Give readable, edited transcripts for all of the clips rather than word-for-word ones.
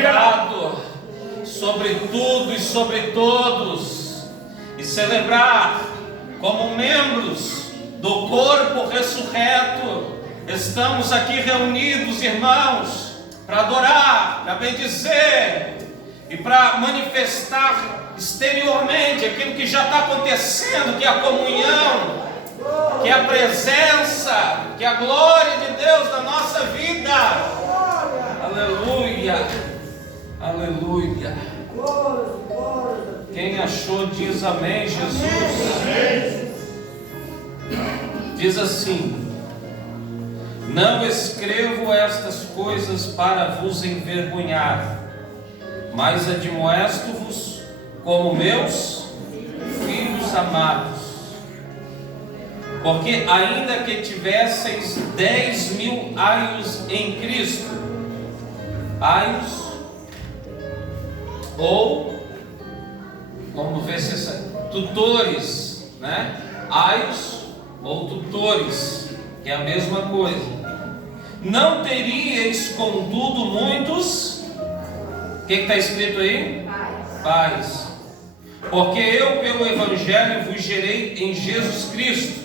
pecado sobre tudo e sobre todos, e celebrar como membros do corpo ressurreto. Estamos aqui reunidos, irmãos, para adorar, para bendizer e para manifestar exteriormente aquilo que já está acontecendo, que é a comunhão, que é a presença, que é a glória de Deus na nossa vida. Aleluia, aleluia. Quem achou diz amém, Jesus. Diz assim: não escrevo estas coisas para vos envergonhar, mas admoesto-vos como meus filhos amados. Porque ainda que tivesseis 10.000 aios em Cristo, aios, ou, vamos ver se tutores, né? Aios ou tutores, que é a mesma coisa. Não teríeis, contudo, muitos, o que está escrito aí? Pais. Porque eu, pelo Evangelho, vos gerei em Jesus Cristo.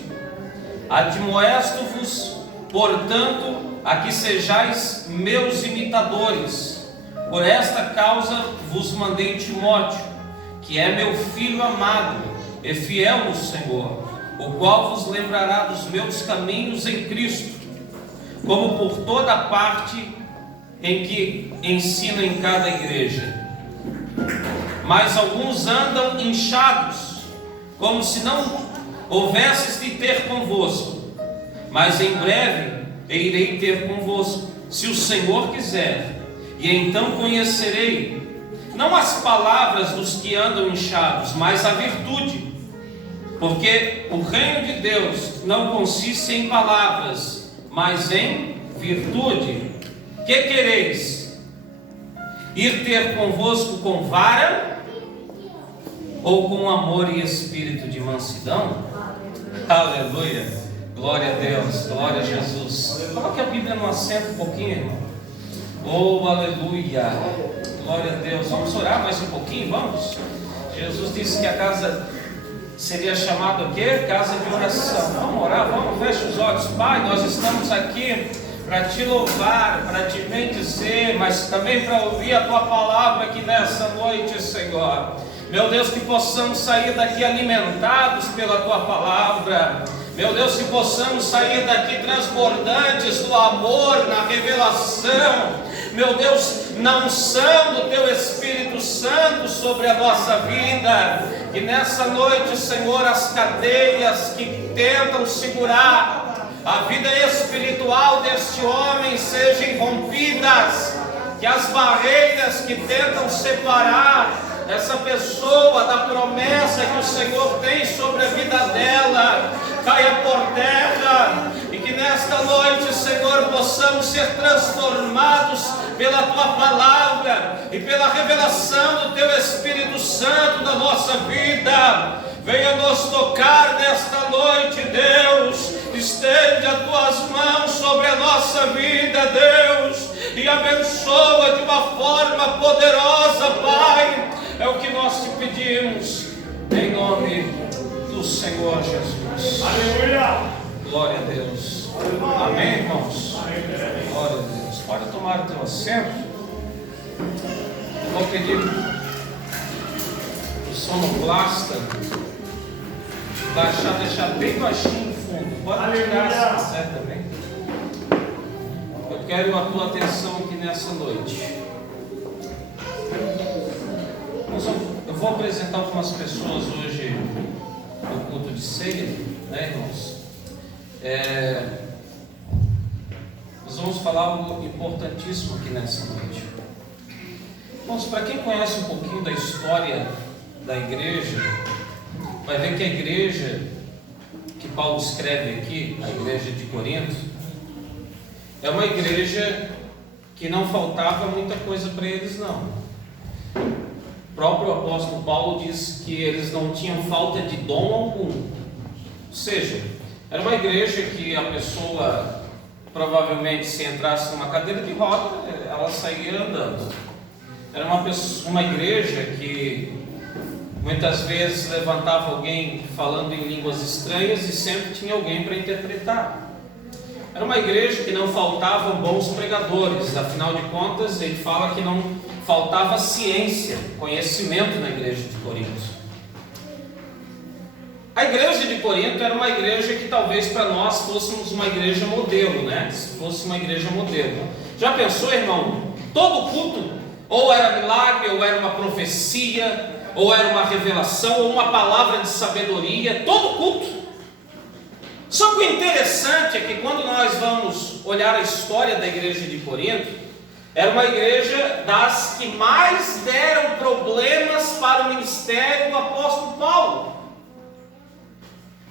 Admoesto-vos, portanto, a que sejais meus imitadores. Por esta causa vos mandei Timóteo, que é meu filho amado e fiel no Senhor, o qual vos lembrará dos meus caminhos em Cristo, como por toda a parte em que ensino em cada igreja. Mas alguns andam inchados, como se não houvesses de ter convosco, mas em breve irei ter convosco, se o Senhor quiser, e então conhecerei, não as palavras dos que andam inchados, mas a virtude, porque o reino de Deus não consiste em palavras, mas em virtude. Que quereis? Ir ter convosco com vara, ou com amor e espírito de mansidão? Aleluia, glória a Deus, glória a Jesus. Coloque a Bíblia no assento um pouquinho, irmão. Oh, aleluia, glória a Deus. Vamos orar mais um pouquinho, vamos? Jesus disse que a casa seria chamada o quê? Casa de oração. Vamos orar, vamos, fecha os olhos. Pai, nós estamos aqui para te louvar, para te bendizer, mas também para ouvir a tua palavra aqui nessa noite, Senhor. Meu Deus, que possamos sair daqui alimentados pela tua palavra. Meu Deus, que possamos sair daqui transbordantes do amor, na revelação. Meu Deus, na unção do teu Espírito Santo sobre a nossa vida. Que nessa noite, Senhor, as cadeias que tentam segurar a vida espiritual deste homem sejam rompidas. Que as barreiras que tentam separar essa pessoa da promessa que o Senhor tem sobre a vida dela caia por terra, e que nesta noite, Senhor, possamos ser transformados pela tua palavra e pela revelação do teu Espírito Santo na nossa vida. Venha nos tocar nesta noite, Deus. Estende as tuas mãos sobre a nossa vida, Deus, e abençoa de uma forma poderosa, Pai. É o que nós te pedimos, em nome do Senhor Jesus. Aleluia! Glória a Deus. Amém, irmãos? Glória a Deus. Pode tomar o teu assento. Vou pedir o sonoplasta deixar bem baixinho no fundo. Pode tirar se quiser também. Eu quero a tua atenção aqui nessa noite. Eu vou apresentar algumas pessoas hoje no culto de ceia, né, irmãos? Nós vamos falar algo importantíssimo aqui nessa noite. Irmãos, para quem conhece um pouquinho da história da igreja, vai ver que a igreja que Paulo escreve aqui, a igreja de Corinto, é uma igreja que não faltava muita coisa para eles, não. O próprio apóstolo Paulo diz que eles não tinham falta de dom algum. Ou seja, era uma igreja que a pessoa, provavelmente, se entrasse numa cadeira de roda, ela sairia andando. Era uma igreja que muitas vezes levantava alguém falando em línguas estranhas e sempre tinha alguém para interpretar. Era uma igreja que não faltavam bons pregadores, afinal de contas, ele fala que não faltava ciência, conhecimento na igreja de Corinto. A igreja de Corinto era uma igreja que talvez para nós fôssemos uma igreja modelo, né? Se fosse uma igreja modelo. Já pensou, irmão? Todo culto, ou era milagre, ou era uma profecia, ou era uma revelação, ou uma palavra de sabedoria, todo culto. Só que o interessante é que quando nós vamos olhar a história da igreja de Corinto, era uma igreja das que mais deram problemas para o ministério do apóstolo Paulo.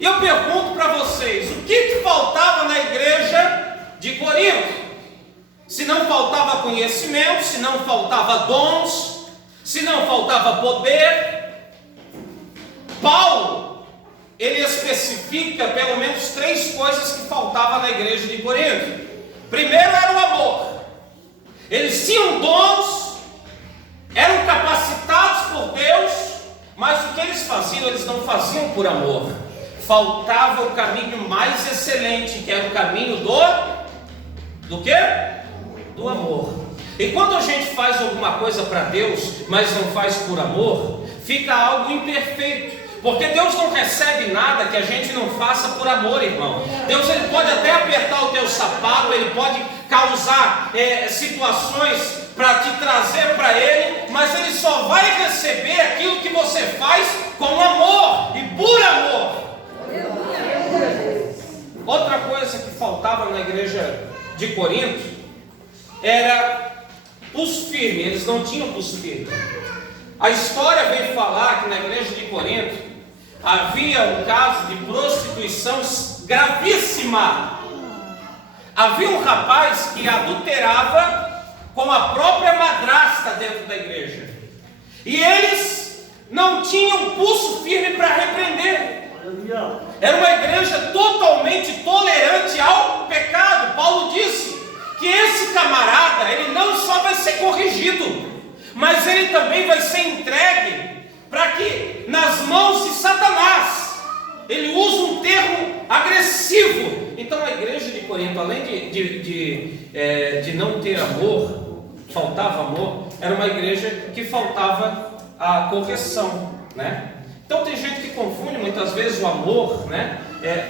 E eu pergunto para vocês, o que faltava na igreja de Corinto? Se não faltava conhecimento, se não faltava dons, se não faltava poder, Paulo, ele especifica pelo menos 3 coisas que faltavam na igreja de Corinto. Primeiro era o amor. Eles tinham dons, eram capacitados por Deus, mas o que eles faziam, eles não faziam por amor. Faltava o caminho mais excelente, que era o caminho do quê? Do amor. E quando a gente faz alguma coisa para Deus, mas não faz por amor, fica algo imperfeito. Porque Deus não recebe nada que a gente não faça por amor, irmão. Deus, ele pode até apertar o teu sapato, ele pode causar situações para te trazer para ele, mas ele só vai receber aquilo que você faz com amor e por amor. Outra coisa que faltava na igreja de Corinto era pulso firme. Eles não tinham pulso firme. A história vem falar que na igreja de Corinto havia um caso de prostituição gravíssima. Havia um rapaz que adulterava com a própria madrasta dentro da igreja, e eles não tinham pulso firme para repreender. Era uma igreja totalmente tolerante ao pecado. Paulo disse que esse camarada, ele não só vai ser corrigido, mas ele também vai ser entregue para que nas mãos de Satanás. Ele usa um termo agressivo. Então a igreja de Corinto, além de não ter amor, faltava amor, era uma igreja que faltava a correção, né? Então tem gente que confunde muitas vezes o amor, né,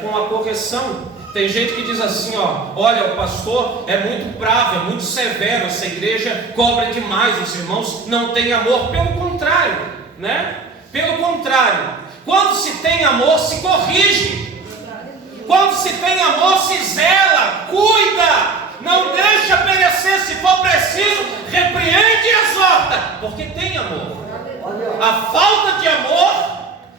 com a correção. Tem gente que diz assim, olha, o pastor é muito bravo, é muito severo, essa igreja cobra demais, os irmãos não têm amor. Pelo contrário, né? Pelo contrário, quando se tem amor, se corrige. Quando se tem amor, se zela, cuida, não deixa perecer. Se for preciso, repreende e exorta, porque tem amor. A falta de amor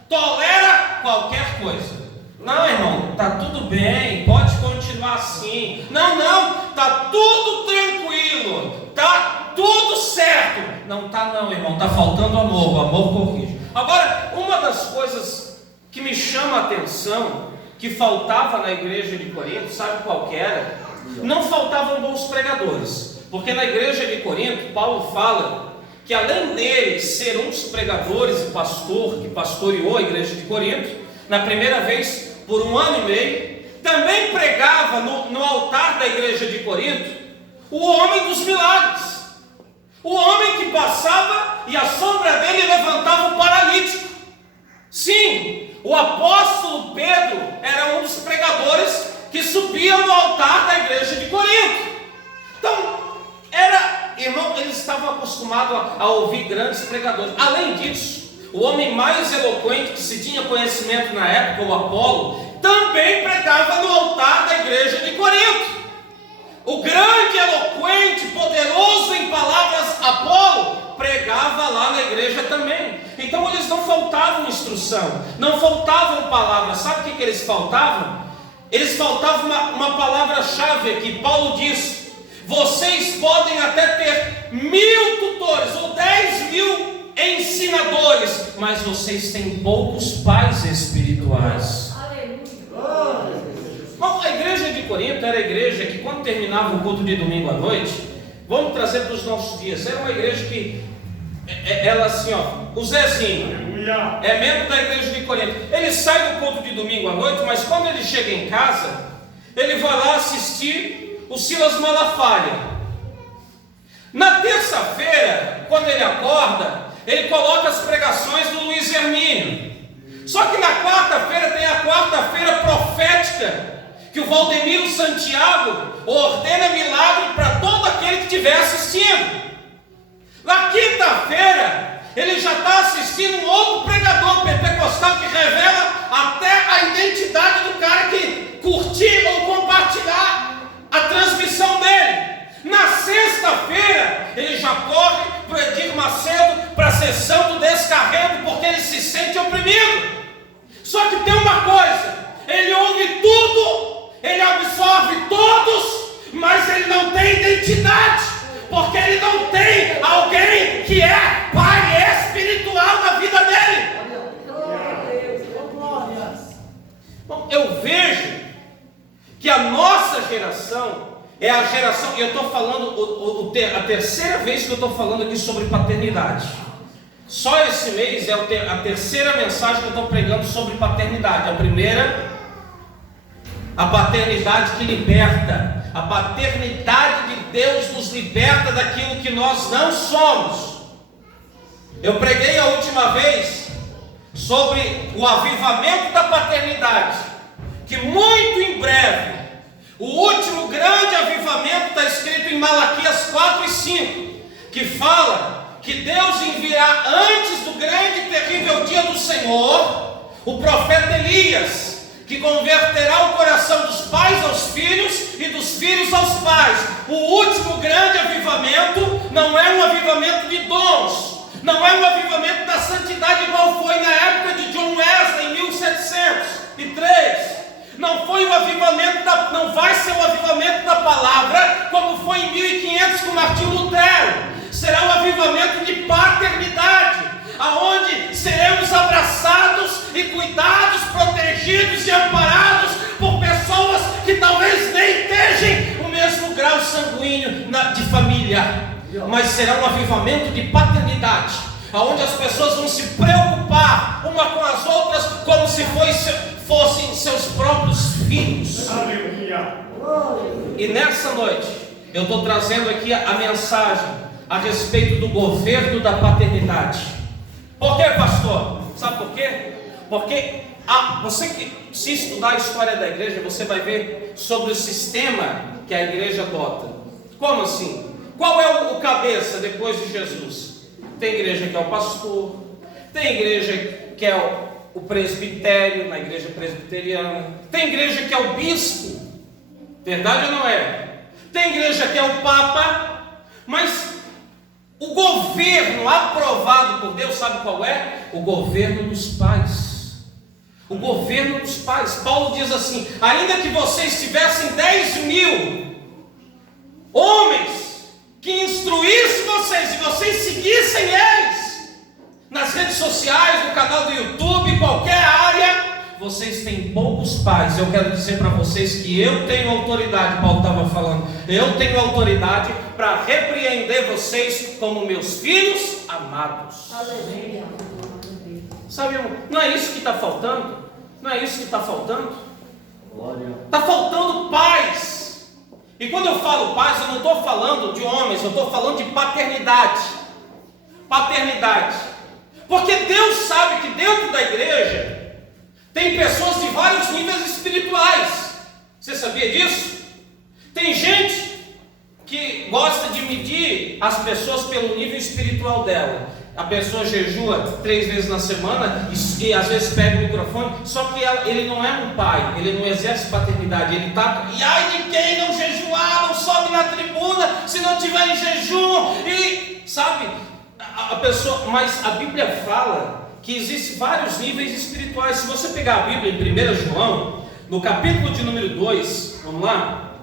tolera qualquer coisa. Não, irmão, está tudo bem, pode continuar assim. Não, está tudo tranquilo, está tudo certo. Não está não, irmão, está faltando amor, o amor corrige. Agora, uma das coisas que me chama a atenção, que faltava na igreja de Corinto, sabe qual que era? Não faltavam bons pregadores, porque na igreja de Corinto, Paulo fala que além dele ser um dos pregadores e pastor que pastoreou a igreja de Corinto, na primeira vez por 1 ano e meio, também pregava no altar da igreja de Corinto o homem dos milagres, o homem que passava e a sombra dele levantava o paralítico. Sim, o apóstolo Pedro era um dos pregadores que subia no altar da igreja de Corinto. Então, irmão, eles estavam acostumados a ouvir grandes pregadores. Além disso, o homem mais eloquente que se tinha conhecimento na época, o Apolo, também pregava no altar da igreja de Corinto. O grande, eloquente, poderoso em palavras Apolo pregava lá na igreja também. Então eles não faltavam instrução, não faltavam palavras. Sabe o que eles faltavam? Eles faltavam uma palavra-chave aqui. Paulo diz: vocês podem até ter 1000 tutores ou 10.000 ensinadores, mas vocês têm poucos pais espirituais. Bom, a igreja de Corinto era a igreja que, quando terminava o culto de domingo à noite, vamos trazer para os nossos dias, era uma igreja que ela assim, ó, o Zezinho, é membro da igreja de Corinto. Ele sai do culto de domingo à noite, mas quando ele chega em casa, ele vai lá assistir o Silas Malafaia. Na terça-feira, quando ele acorda, ele coloca as pregações do Luiz Hermínio. Só que na quarta-feira tem a quarta-feira profética, que o Valdemiro Santiago ordena milagre para todo aquele que estiver assistindo. Na quinta-feira, ele já está assistindo um outro pregador pentecostal que revela até a identidade do cara que curtir ou compartilhar a transmissão dele. Na sexta-feira, ele já corre para o Edir Macedo para a sessão do descarrego, porque ele se sente oprimido. Só que tem uma coisa: ele ouve tudo, ele absorve todos, mas ele não tem identidade, porque ele não tem alguém que é pai espiritual na vida dele. Bom, eu vejo que a nossa geração é a geração, e eu estou falando, a terceira vez que eu estou falando aqui sobre paternidade. Só esse mês é a terceira mensagem que eu estou pregando sobre paternidade. A primeira, a paternidade que liberta. A paternidade de Deus nos liberta daquilo que nós não somos. Eu preguei a última vez sobre o avivamento da paternidade, que muito em breve, o último grande avivamento está escrito em Malaquias 4 e 5, que fala que Deus enviará antes do grande e terrível dia do Senhor o profeta Elias, que converterá o coração dos pais aos filhos e dos filhos aos pais. O último grande avivamento não é um avivamento de dons, não é um avivamento da santidade igual foi na época de John Wesley em 1703. Não foi um avivamento não vai ser um avivamento da palavra como foi em 1500 com Martinho Lutero. Será um avivamento de paternidade, aonde seremos abraçados e cuidados, protegidos e amparados por pessoas que talvez nem estejam no mesmo grau sanguíneo de família, mas será um avivamento de paternidade, aonde as pessoas vão se preocupar uma com as outras como se fossem seus próprios filhos. Aleluia. E nessa noite eu estou trazendo aqui a mensagem a respeito do governo da paternidade. Por quê, pastor? Sabe por quê? Porque você que se estudar a história da igreja, você vai ver sobre o sistema que a igreja adota. Como assim? Qual é o cabeça depois de Jesus? Tem igreja que é o pastor, tem igreja que é o presbitério, na igreja presbiteriana, tem igreja que é o bispo, verdade ou não é? Tem igreja que é o papa, mas o governo aprovado por Deus, sabe qual é? O governo dos pais. O governo dos pais. Paulo diz assim: ainda que vocês tivessem 10.000 homens que instruíssem vocês e vocês seguissem eles nas redes sociais, no canal do YouTube, qualquer área, vocês têm poucos pais. Eu quero dizer para vocês que eu tenho autoridade, Paulo estava falando, eu tenho autoridade para repreender vocês como meus filhos amados. Aleluia. Sabe, não é isso que está faltando? Não é isso que está faltando? Está faltando pais. E quando eu falo pais, eu não estou falando de homens, eu estou falando de paternidade. Paternidade. Porque Deus sabe que dentro da igreja tem pessoas de vários níveis espirituais. Você sabia disso? Tem gente que gosta de medir as pessoas pelo nível espiritual dela. A pessoa jejua 3 vezes na semana e às vezes pega o microfone, só que ele não é um pai, ele não exerce paternidade, ele está, e ai de quem não jejuar, não sobe na tribuna se não tiver em jejum, e sabe, a pessoa, mas a Bíblia fala que existem vários níveis espirituais. Se você pegar a Bíblia em 1 João, no capítulo de número 2, vamos lá,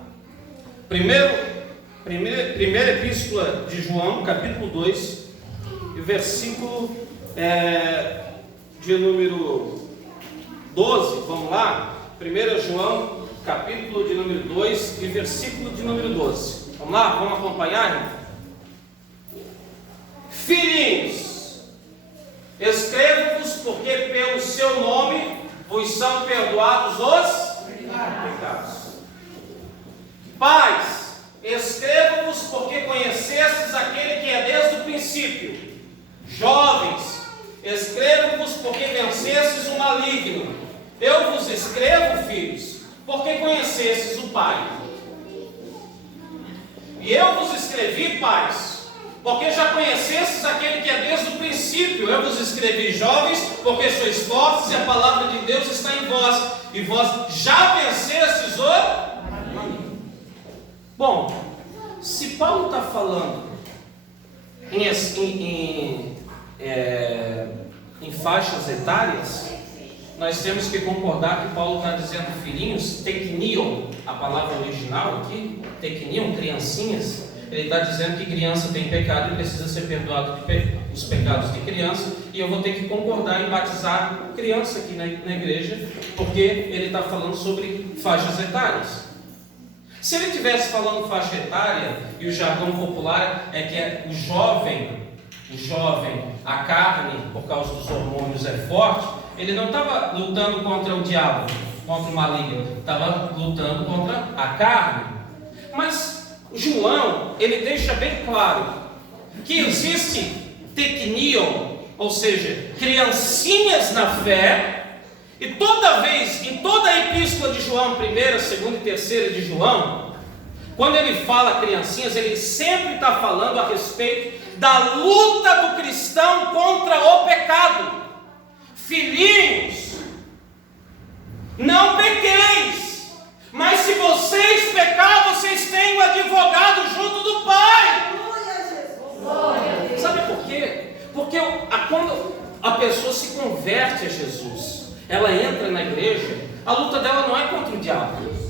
primeira epístola de João, capítulo 2, e versículo de número 12, vamos lá, 1 João, capítulo de número 2 e versículo de número 12, vamos lá, vamos acompanhar? Filhinhos, seu nome vos são perdoados os pecados. Pais, escrevo-vos porque conhecestes aquele que é desde o princípio. Jovens, escrevo-vos porque vencestes o maligno. Eu vos escrevo, filhos, porque conhecestes o Pai. E eu vos escrevi, pais, porque já conhecestes aquele que é desde o princípio. Eu vos escrevi, jovens, porque sois fortes e a palavra de Deus está em vós, e vós já vencestes o maligno. Bom, se Paulo está falando em faixas etárias, nós temos que concordar que Paulo está dizendo filhinhos, teknion, a palavra original aqui, teknion, criancinhas. Ele está dizendo que criança tem pecado e precisa ser perdoado os pecados de criança, e eu vou ter que concordar em batizar criança aqui na igreja, porque ele está falando sobre faixas etárias. Se ele estivesse falando faixa etária, e o jargão popular é que é o jovem, a carne, por causa dos hormônios, é forte, ele não estava lutando contra o diabo, contra o maligno, estava lutando contra a carne. Mas João, ele deixa bem claro que existe teknion, ou seja, criancinhas na fé, e toda vez, em toda a epístola de João, 1ª, 2ª e 3ª de João, quando ele fala criancinhas, ele sempre está falando a respeito da luta do cristão contra o pecado. Filhinhos, não pequeis, mas se vocês pecar, vocês têm um advogado junto do Pai. Sabe por quê? Porque quando a pessoa se converte a Jesus, ela entra na igreja, a luta dela não é contra o diabo.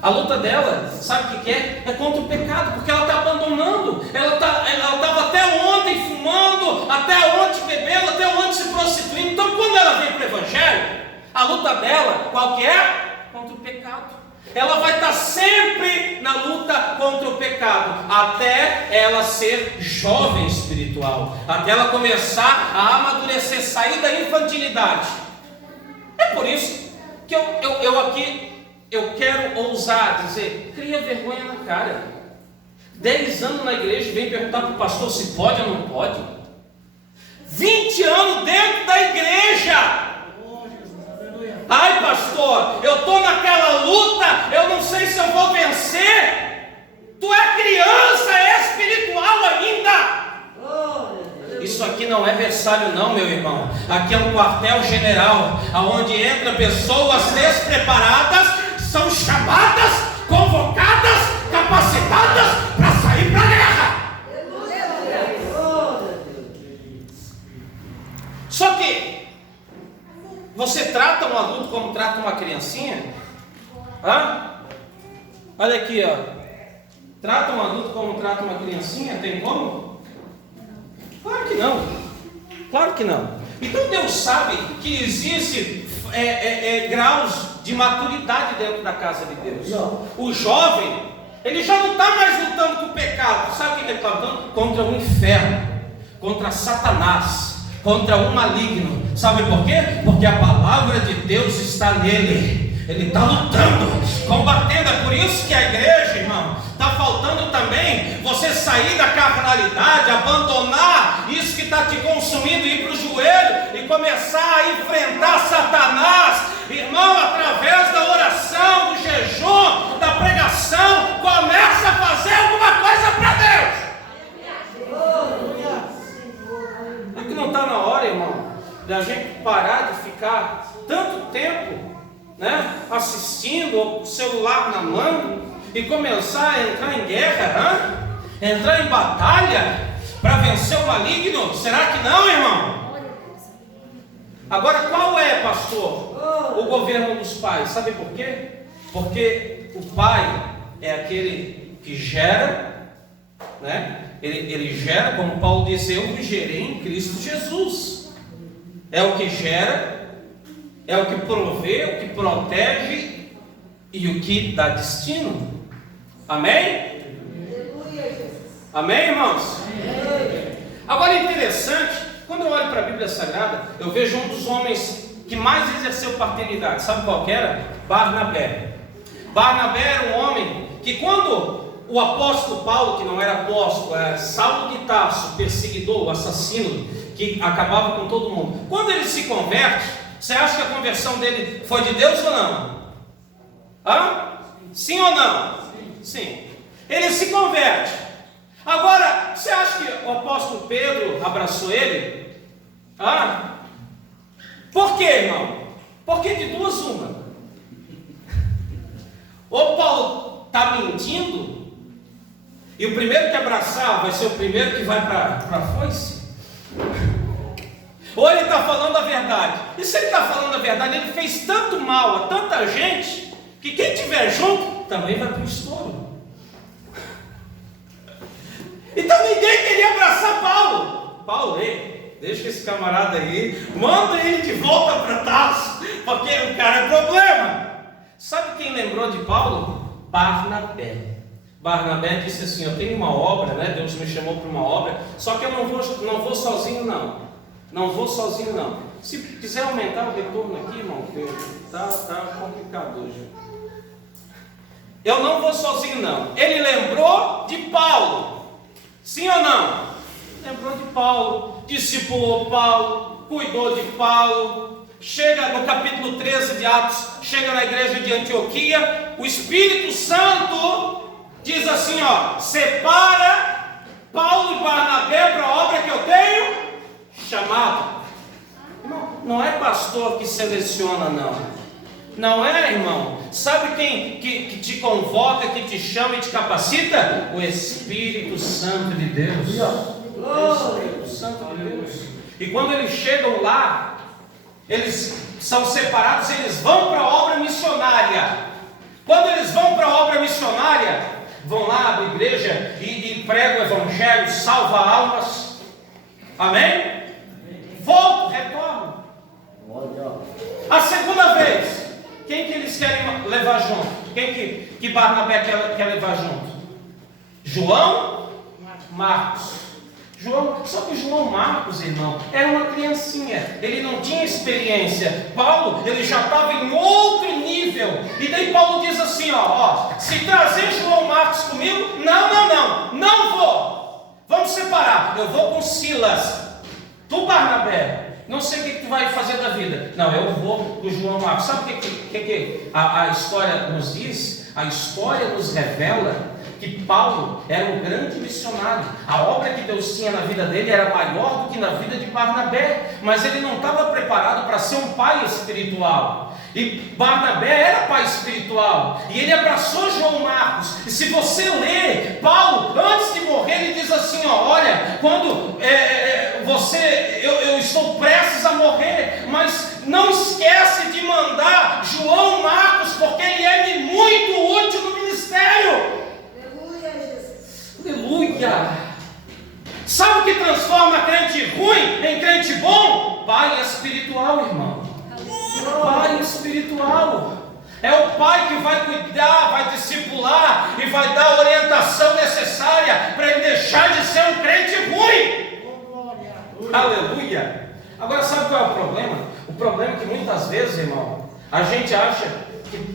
A luta dela, sabe o que é? É contra o pecado, porque ela está abandonando. Ela estava até ontem fumando, até ontem bebendo, até ontem se prostituindo. Então, quando ela vem para o Evangelho, a luta dela, qual que é? Contra o pecado. Ela vai estar sempre na luta contra o pecado, até ela ser jovem espiritual, até ela começar a amadurecer, sair da infantilidade. É por isso que eu aqui... Eu quero ousar dizer, cria vergonha na cara. 10 anos na igreja e vem perguntar para o pastor se pode ou não pode. 20 anos dentro da igreja. Ai pastor, eu estou naquela luta, eu não sei se eu vou vencer. Tu é criança espiritual ainda. Isso aqui não é berçário não, meu irmão. Aqui é um quartel-general, aonde entra pessoas despreparadas, são chamadas, convocadas, capacitadas para sair para a guerra. Só que você trata um adulto como trata uma criancinha? Olha aqui, ó. Trata um adulto como trata uma criancinha? Tem como? Claro que não. Claro que não. Então Deus sabe que existe graus de maturidade dentro da casa de Deus. Não. O jovem, ele já não está mais lutando com o pecado. Sabe o que ele está lutando? Contra o inferno, contra Satanás, contra o maligno. Sabe por quê? Porque a palavra de Deus está nele. Ele está lutando, combatendo. É por isso que a igreja, irmão, está faltando também você sair da carnalidade, abandonar isso que está te consumindo, ir para o joelho e começar a enfrentar Satanás. Irmão, através da oração, do jejum, da pregação, começa a fazer alguma coisa para Deus. É que não está na hora, irmão, da gente parar de ficar tanto tempo, né, assistindo o celular na mão e começar a entrar em guerra, entrar em batalha para vencer o maligno? Será que não, irmão? Agora, qual é, pastor, o governo dos pais? Sabe por quê? Porque o pai é aquele que gera, né? Ele gera, como Paulo diz, eu vos gerei em Cristo Jesus. É o que gera, é o que provê, o que protege e o que dá destino. Amém? Amém, irmãos? Agora é interessante, quando eu olho para a Bíblia Sagrada, eu vejo um dos homens que mais exerceu paternidade, sabe qual que era? Barnabé. Barnabé era um homem que, quando o apóstolo Paulo, que não era apóstolo, era Saulo de Tarso, perseguidor, assassino, que acabava com todo mundo, quando ele se converte, você acha que a conversão dele foi de Deus ou não? Sim ou não? Sim. Ele se converte. Agora, você acha que o apóstolo Pedro abraçou ele? Por quê, irmão? Porque de duas uma. Ou Paulo está mentindo, e o primeiro que abraçar vai ser o primeiro que vai para a foice. Ou ele está falando a verdade. E se ele está falando a verdade, ele fez tanto mal a tanta gente, que quem estiver junto também vai para o estouro. Então ninguém queria abraçar Paulo. Paulo, deixa esse camarada aí, manda ele de volta para Tarso, porque o cara é problema. Sabe quem lembrou de Paulo? Barnabé. Barnabé disse assim: eu tenho uma obra, né? Deus me chamou para uma obra, só que eu não vou sozinho não. Não vou sozinho não. Se quiser aumentar o retorno aqui, irmão, tá complicado hoje. Eu não vou sozinho não. Ele lembrou de Paulo. Sim ou não? Lembrou de Paulo, discipulou Paulo, cuidou de Paulo. Chega no capítulo 13 de Atos, chega na igreja de Antioquia, o Espírito Santo diz assim, separa Paulo e Barnabé para a obra que eu tenho chamado. Não é pastor que seleciona, não. Não é, irmão. Sabe quem que te convoca, que te chama e te capacita? O Espírito Santo de Deus. O Espírito Santo de Deus. E quando eles chegam lá, eles são separados, eles vão para a obra missionária. Quando eles vão para a obra missionária, vão lá na igreja e pregam o evangelho, salva almas. Amém? Voltam, retornam. A segunda vez, quem que eles querem levar junto? Quem que Barnabé quer levar junto? João? Marcos. Só que João Marcos, irmão, era uma criancinha, ele não tinha experiência. Paulo, ele já estava em outro nível. E daí Paulo diz assim, se trazer João Marcos comigo, não vou. Vamos separar, eu vou com Silas. Tu, Barnabé, não sei o que tu vai fazer da vida. Não, eu vou com João Marcos. Sabe o que a história nos diz? A história nos revela que Paulo era um grande missionário. A obra que Deus tinha na vida dele era maior do que na vida de Barnabé, mas ele não estava preparado para ser um pai espiritual. E Barnabé era pai espiritual, e ele abraçou João Marcos. E se você ler, Paulo, antes de morrer, ele diz assim, olha, quando eu estou prestes a morrer, mas não esquece de mandar João Marcos, porque ele é muito útil no ministério. Aleluia! Sabe o que transforma crente ruim em crente bom? Pai espiritual, irmão. Pai espiritual. É o pai que vai cuidar, vai discipular e vai dar a orientação necessária para ele deixar de ser um crente ruim. Aleluia! Agora sabe qual é o problema? O problema é que muitas vezes, irmão, a gente acha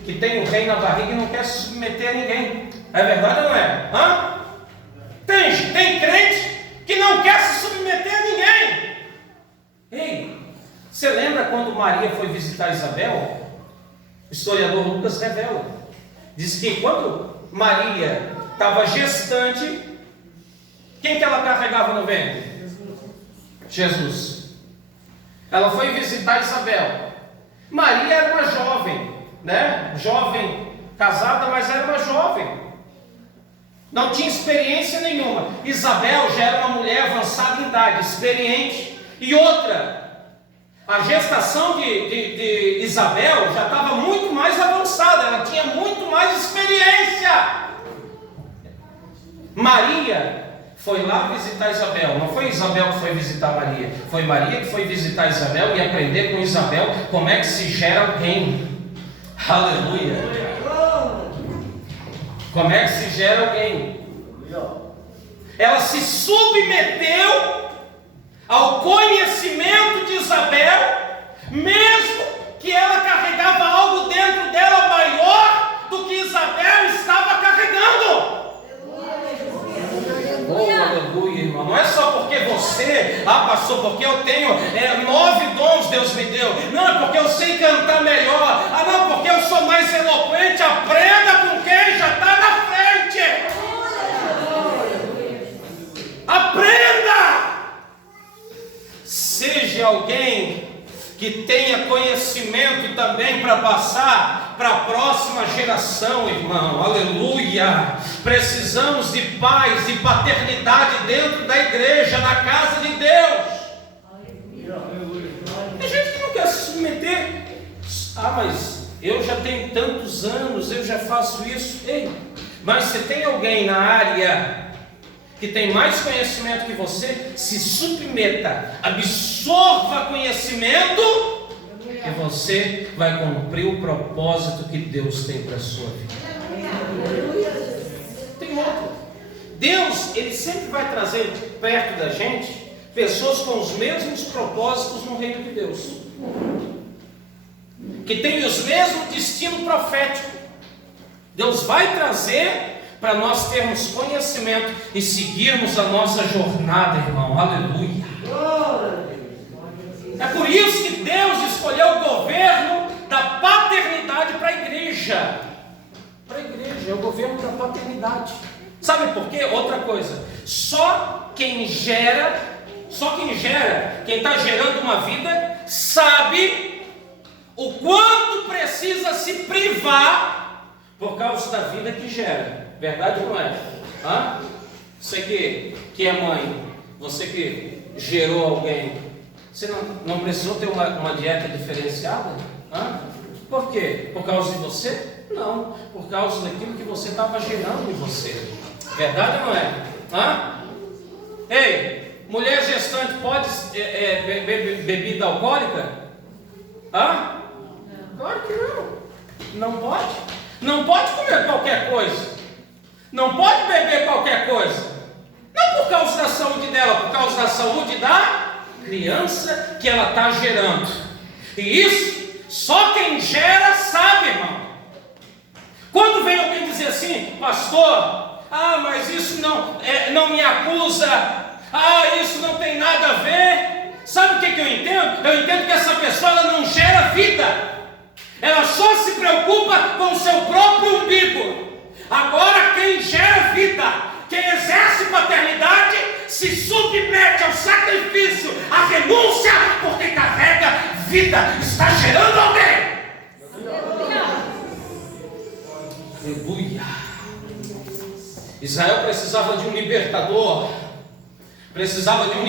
que tem um rei na barriga e não quer se submeter a ninguém. É verdade ou não é? Tem crente que não quer se submeter a ninguém. Ei, você lembra quando Maria foi visitar Isabel? O historiador Lucas revela. Diz que quando Maria estava gestante, quem que ela carregava no ventre? Jesus. Ela foi visitar Isabel. Maria era uma jovem, né? Jovem, casada, mas era uma jovem. Não tinha experiência nenhuma. Isabel já era uma mulher avançada em idade, experiente. E outra, a gestação de Isabel já estava muito mais avançada, ela tinha muito mais experiência. Maria foi lá visitar Isabel. Não foi Isabel que foi visitar Maria, foi Maria que foi visitar Isabel e aprender com Isabel como é que se gera alguém. Aleluia! Como é que se gera alguém? Ela se submeteu ao conhecimento de Isabel, mesmo que ela carregava algo dentro dela maior do que Isabel estava carregando. Oh, aleluia, irmão. Não é só porque você, pastor, porque eu tenho 9 dons Deus me deu. Não, é porque eu sei cantar melhor. Não, porque eu sou mais eloquente. Aprenda com quem já está na frente. Aprenda. Seja alguém que tenha conhecimento também para passar para a próxima geração, irmão. Aleluia. Precisamos de paz e paternidade dentro da igreja, na casa de Deus. Tem gente que não quer se submeter. Mas eu já tenho tantos anos, eu já faço isso. Ei, mas se tem alguém na área que tem mais conhecimento que você, se submeta, absorva conhecimento, e você vai cumprir o propósito que Deus tem para a sua vida. Tem outro. Deus, Ele sempre vai trazer perto da gente pessoas com os mesmos propósitos no reino de Deus, que têm os mesmos destino profético. Deus vai trazer para nós termos conhecimento e seguirmos a nossa jornada, irmão. Aleluia. É por isso que Deus escolheu o governo da paternidade para a igreja. Para a igreja, é o governo da paternidade. Sabe por quê? Outra coisa, só quem gera, quem está gerando uma vida, sabe o quanto precisa se privar por causa da vida que gera. Verdade ou não é? Você que é mãe, você que gerou alguém, você não precisou ter uma dieta diferenciada? Por quê? Por causa de você? Não, por causa daquilo que você estava gerando em você. Verdade ou não é? Ei, mulher gestante pode beber bebida alcoólica? Claro que não. Não pode. Não pode comer qualquer coisa. Não pode beber qualquer coisa. Não por causa da saúde dela, por causa da saúde da criança que ela está gerando. E isso, só quem gera sabe, irmão. Quando vem alguém dizer assim, pastor, mas isso não me acusa, isso não tem nada a ver. Sabe o que eu entendo? Eu entendo que essa pessoa ela não gera vida. Ela só se preocupa com o seu próprio umbigo. Agora quem gera vida, quem exerce paternidade, se submete ao sacrifício, à renúncia, porque carrega vida, está gerando alguém. Aleluia. Israel precisava de um libertador, precisava de um